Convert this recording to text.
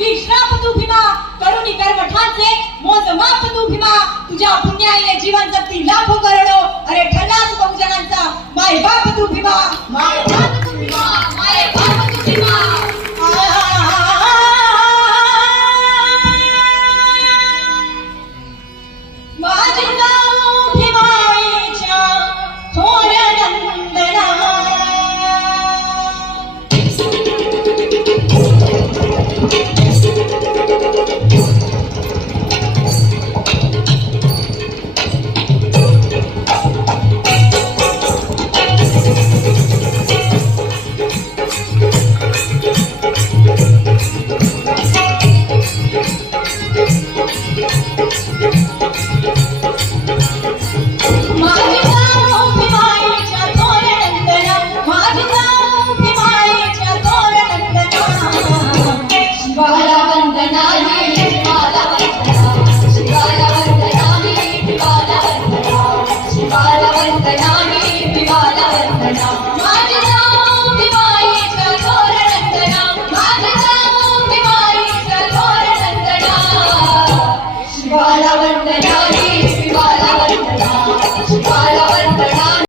विश्राम तू भीमा, करुणी कर्मठांचे मोजमाप तू भीमा, तुझ्या पुण्याईने जीवन जगती लाखो करोडो, अरे ठरला तू बहुजनांचा माय बाप तू भीमा, माय बाप तू भीमा, माय बाप तू भीमा.